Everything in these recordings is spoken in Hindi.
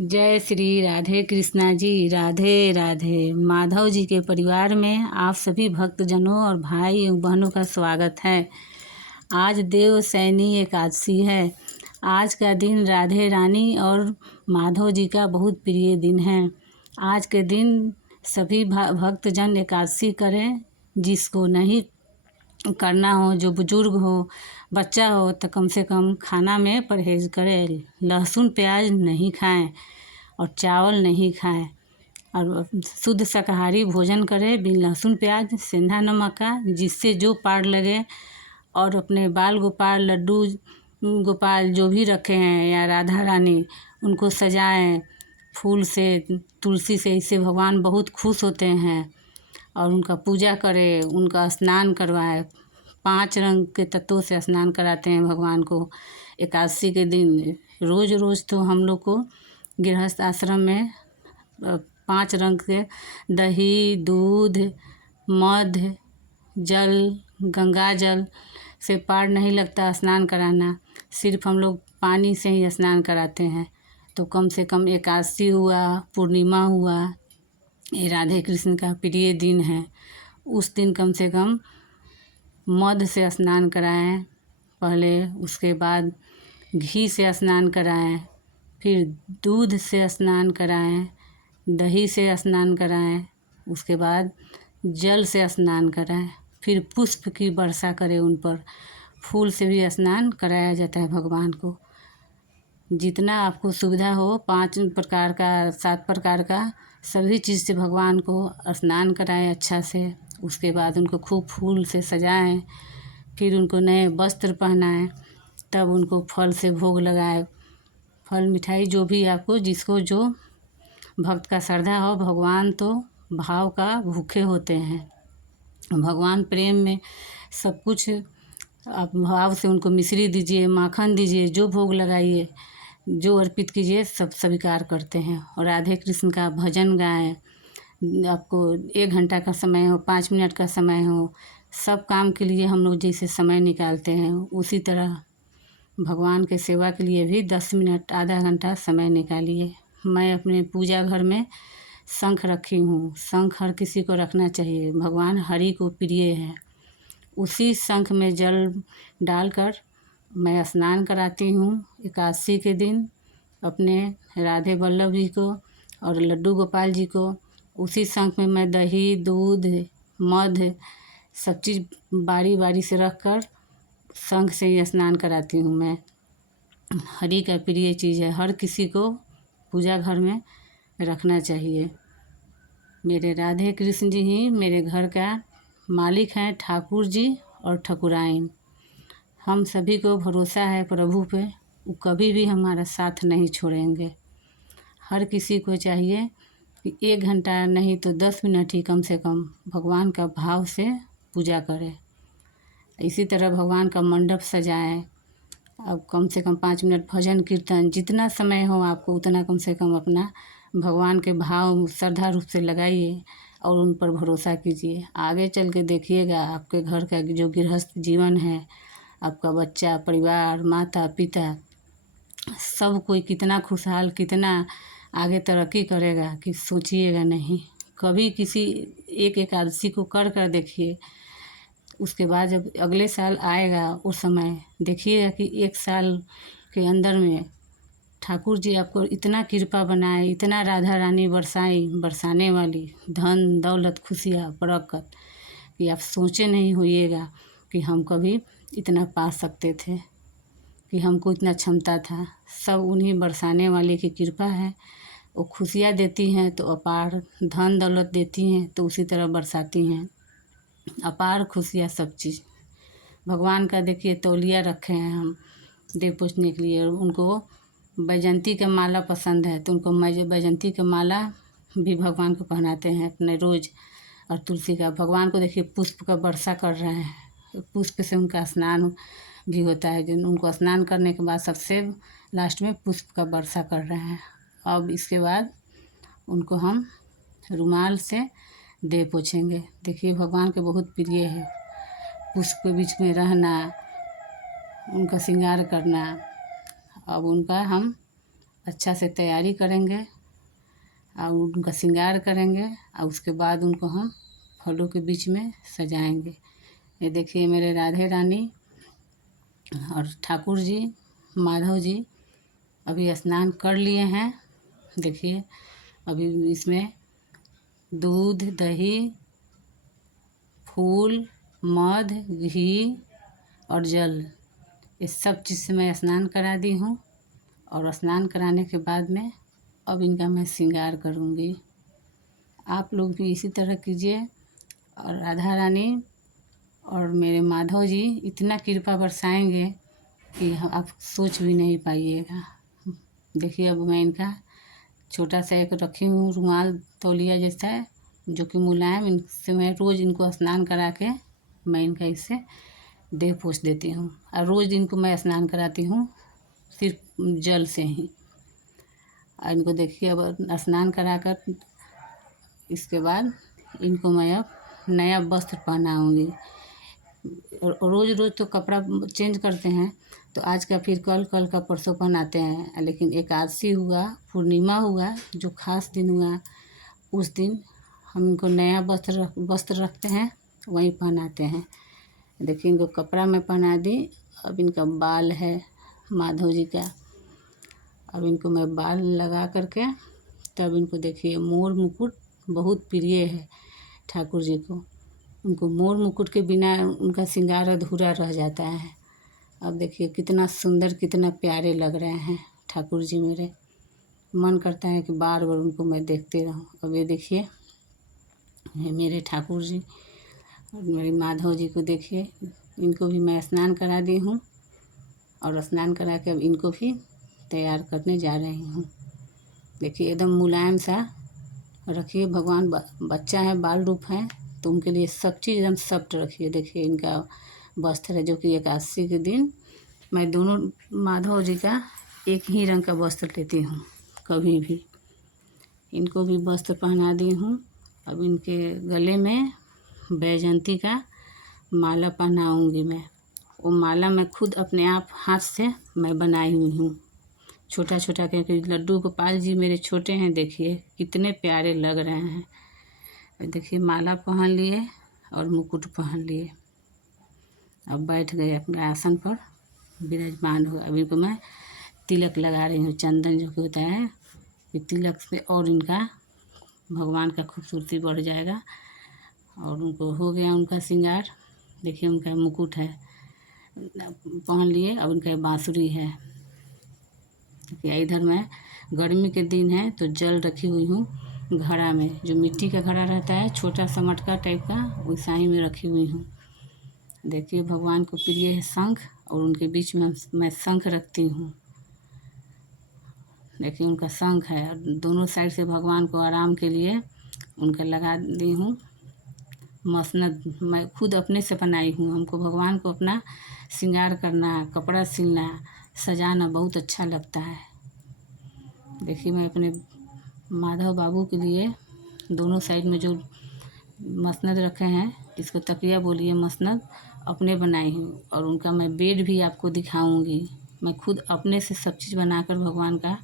जय श्री राधे कृष्णा जी। राधे राधे। माधव जी के परिवार में आप सभी भक्तजनों और भाई एवं बहनों का स्वागत है। आज देवशयनी एकादशी है। आज का दिन राधे रानी और माधव जी का बहुत प्रिय दिन है। आज के दिन सभी भक्तजन एकादशी करें। जिसको नहीं करना हो, जो बुजुर्ग हो, बच्चा हो, तो कम से कम खाना में परहेज़ करें। लहसुन प्याज नहीं खाएं और चावल नहीं खाएं और शुद्ध शाकाहारी भोजन करें बिन लहसुन प्याज सेंधा नमक का, जिससे जो पार लगे। और अपने बाल गोपाल, लड्डू गोपाल जो भी रखे हैं या राधा रानी, उनको सजाएं फूल से, तुलसी से। इससे भगवान बहुत खुश होते हैं। और उनका पूजा करें, उनका स्नान करवाएं। 5 रंग के तत्वों से स्नान कराते हैं भगवान को एकादशी के दिन। रोज़ रोज़ तो हम लोग को गृहस्थ आश्रम में 5 रंग के दही, दूध, मध, जल, गंगा जल से पार नहीं लगता स्नान कराना। सिर्फ हम लोग पानी से ही स्नान कराते हैं। तो कम से कम एकादशी हुआ, पूर्णिमा हुआ, ये राधे कृष्ण का प्रिय दिन है। उस दिन कम से कम मध से स्नान कराएं पहले, उसके बाद घी से स्नान कराएं, फिर दूध से स्नान कराएं, दही से स्नान कराएं, उसके बाद जल से स्नान कराएं, फिर पुष्प की वर्षा करें उन पर। फूल से भी स्नान कराया जाता है भगवान को। जितना आपको सुविधा हो, 5 प्रकार का, 7 प्रकार का सभी चीज़ से भगवान को स्नान कराएं अच्छा से। उसके बाद उनको खूब फूल से सजाएं, फिर उनको नए वस्त्र पहनाएं, तब उनको फल से भोग लगाएं। फल मिठाई जो भी आपको, जिसको जो भक्त का श्रद्धा हो। भगवान तो भाव का भूखे होते हैं। भगवान प्रेम में सब कुछ, आप भाव से उनको मिश्री दीजिए, माखन दीजिए, जो भोग लगाइए, जो अर्पित कीजिए, सब स्वीकार करते हैं। और राधे कृष्ण का भजन गाएं। आपको 1 घंटा का समय हो, 5 मिनट का समय हो, सब काम के लिए हम लोग जैसे समय निकालते हैं, उसी तरह भगवान के सेवा के लिए भी 10 मिनट, आधा घंटा समय निकालिए। मैं अपने पूजा घर में शंख रखी हूँ। शंख हर किसी को रखना चाहिए। भगवान हरि को प्रिय है। उसी शंख में जल डालकर मैं स्नान कराती हूँ एकादशी के दिन अपने राधे वल्लभ जी को और लड्डू गोपाल जी को। उसी शंख में मैं दही, दूध, मध सब चीज़ बारी बारी से रख कर शंख से ही स्नान कराती हूँ मैं। हरि का प्रिय चीज़ है, हर किसी को पूजा घर में रखना चाहिए। मेरे राधे कृष्ण जी ही मेरे घर का मालिक हैं, ठाकुर जी और ठकुराइन। हम सभी को भरोसा है प्रभु पे, वो कभी भी हमारा साथ नहीं छोड़ेंगे। हर किसी को चाहिए कि 1 घंटा नहीं तो 10 मिनट ही कम से कम भगवान का भाव से पूजा करें। इसी तरह भगवान का मंडप सजाएं। अब कम से कम 5 मिनट भजन कीर्तन, जितना समय हो आपको उतना कम से कम अपना भगवान के भाव श्रद्धा रूप से लगाइए और उन पर भरोसा कीजिए। आगे चल के देखिएगा आपके घर का जो गृहस्थ जीवन है, आपका बच्चा, परिवार, माता पिता, सब कोई कितना खुशहाल, कितना आगे तरक्की करेगा कि सोचिएगा नहीं। कभी किसी एक एकादशी को कर देखिए। उसके बाद जब अगले साल आएगा उस समय देखिएगा कि 1 साल के अंदर में ठाकुर जी आपको इतना कृपा बनाए, इतना राधा रानी बरसाने वाली धन दौलत खुशियाँ बरकत कि आप सोचे नहीं होइएगा कि हम कभी इतना पा सकते थे, कि हमको इतना क्षमता था। सब उन्हीं बरसाने वाले की कृपा है। वो खुशियाँ देती हैं तो अपार, धन दौलत देती हैं तो उसी तरह बरसाती हैं अपार खुशियाँ। सब चीज़ भगवान का देखिए तौलिया रखे हैं हम देव पूजने के लिए। उनको बैजंती का माला पसंद है तो उनको बैजंती का माला भी भगवान को पहनाते हैं अपने रोज़। और तुलसी का, भगवान को देखिए पुष्प का वर्षा कर रहे हैं। पुष्प से उनका स्नान भी होता है। जो उनको स्नान करने के बाद सबसे लास्ट में पुष्प का वर्षा कर रहे हैं। अब इसके बाद उनको हम रुमाल से देव पोछेंगे। देखिए भगवान के बहुत प्रिय है पुष्प के बीच में रहना, उनका श्रृंगार करना। अब उनका हम अच्छा से तैयारी करेंगे और उनका श्रृंगार करेंगे और उसके बाद उनको हम फलों के बीच में सजाएंगे। ये देखिए मेरे राधे रानी और ठाकुर जी माधव जी अभी स्नान कर लिए हैं। देखिए अभी इसमें दूध, दही, फूल, मध, घी और जल, इस सब चीज़ से मैं स्नान करा दी हूँ। और स्नान कराने के बाद में अब इनका मैं श्रृंगार करूँगी। आप लोग भी इसी तरह कीजिए। और राधा रानी और मेरे माधव जी इतना कृपा बरसाएंगे कि आप सोच भी नहीं पाइएगा। देखिए अब मैं इनका छोटा सा एक रखी हूँ रुमाल तौलिया जैसा है, जो कि मुलायम, इनसे मैं रोज़ इनको स्नान करा के मैं इनका इससे देह पोंछ देती हूँ। और रोज़ इनको मैं स्नान कराती हूँ सिर्फ जल से ही। और इनको देखिए अब स्नान कराकर इसके बाद इनको मैं अब नया वस्त्र पहनाऊँगी। रोज़ रोज़ तो कपड़ा चेंज करते हैं, तो आज का फिर कल, कल का परसों पहनाते हैं। लेकिन एकादशी हुआ, पूर्णिमा हुआ, जो खास दिन हुआ, उस दिन हम इनको नया वस्त्र रखते हैं, वही पहनाते हैं। देखिए इनको कपड़ा मैं पहना दी। अब इनका बाल है माधव जी का, अब इनको मैं बाल लगा करके तब इनको देखिए मोर मुकुट बहुत प्रिय है ठाकुर जी को। उनको मोर मुकुट के बिना उनका श्रृंगार अधूरा रह जाता है। अब देखिए कितना सुंदर, कितना प्यारे लग रहे हैं ठाकुर जी मेरे। मन करता है कि बार बार उनको मैं देखते रहूं। अब ये देखिए ये मेरे ठाकुर जी और मेरे माधव जी को देखिए, इनको भी मैं स्नान करा दी हूँ। और स्नान करा के अब इनको भी तैयार करने जा रही हूँ। देखिए एकदम मुलायम सा रखिए। भगवान बच्चा है, बाल रूप है, तो उनके लिए सब चीज़ एकदम सॉफ्ट रखिए। देखिए इनका वस्त्र है, जो कि एकादशी के दिन मैं दोनों माधव जी का एक ही रंग का वस्त्र लेती हूँ कभी भी। इनको भी वस्त्र पहना दी हूँ। अब इनके गले में बैजंती का माला पहनाऊँगी मैं। वो माला मैं खुद अपने आप हाथ से मैं बनाई हुई हूँ, छोटा छोटा, क्योंकि लड्डू गोपाल जी मेरे छोटे हैं। देखिए कितने प्यारे लग रहे हैं। देखिए माला पहन लिए और मुकुट पहन लिए। अब बैठ गए अपने आसन पर विराजमान हो। अब इनको मैं तिलक लगा रही हूँ, चंदन जो कि होता है, ये तिलक से और इनका भगवान का खूबसूरती बढ़ जाएगा। और उनको हो गया उनका श्रृंगार। देखिए उनका मुकुट है पहन लिए। अब उनका बांसुरी है। इधर मैं गर्मी के दिन है तो जल रखी हुई हूँ घड़ा में, जो मिट्टी का घड़ा रहता है, छोटा सा मटका टाइप का, वैसा ही में रखी हुई हूँ। देखिए भगवान को प्रिय है शंख, और उनके बीच में मैं शंख रखती हूँ। देखिए उनका शंख है, और दोनों साइड से भगवान को आराम के लिए उनका लगा दी हूँ मसनद। मैं खुद अपने से बनाई हूँ। हमको भगवान को अपना श्रृंगार करना, कपड़ा सिलना, सजाना बहुत अच्छा लगता है। देखिए मैं अपने माधव बाबू के लिए दोनों साइड में जो मसनद रखे हैं, इसको तकिया बोलिए, मसनद अपने बनाई हूँ। और उनका मैं बेड भी आपको दिखाऊंगी। मैं खुद अपने से सब चीज़ बनाकर भगवान का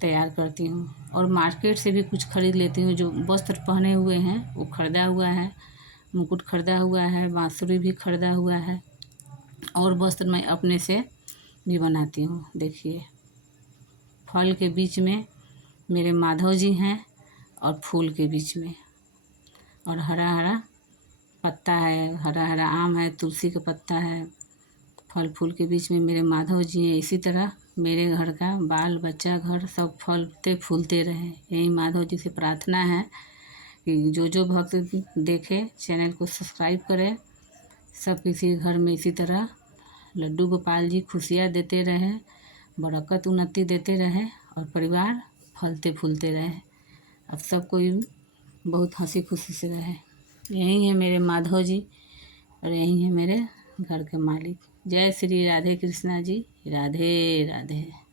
तैयार करती हूँ। और मार्केट से भी कुछ खरीद लेती हूँ। जो वस्त्र पहने हुए हैं वो खरीदा हुआ है, मुकुट खरीदा हुआ है, बांसुरी भी खरीदा हुआ है, और वस्त्र मैं अपने से भी बनाती हूँ। देखिए फल के बीच में मेरे माधव जी हैं, और फूल के बीच में, और हरा हरा पत्ता है, हरा हरा आम है, तुलसी का पत्ता है। फल फूल के बीच में मेरे माधव जी हैं। इसी तरह मेरे घर का बाल बच्चा, घर सब फलते फूलते रहे। यही माधव जी से प्रार्थना है कि जो भक्त देखे चैनल को सब्सक्राइब करे। सब किसी घर में इसी तरह लड्डू गोपाल जी खुशियाँ देते रहे, बरकत उन्नति देते रहे, और परिवार फलते फूलते रहे। अब सब कोई बहुत हंसी खुशी से रहे। यही है मेरे माधव जी, और यही है मेरे घर के मालिक। जय श्री राधे कृष्णा जी। राधे राधे।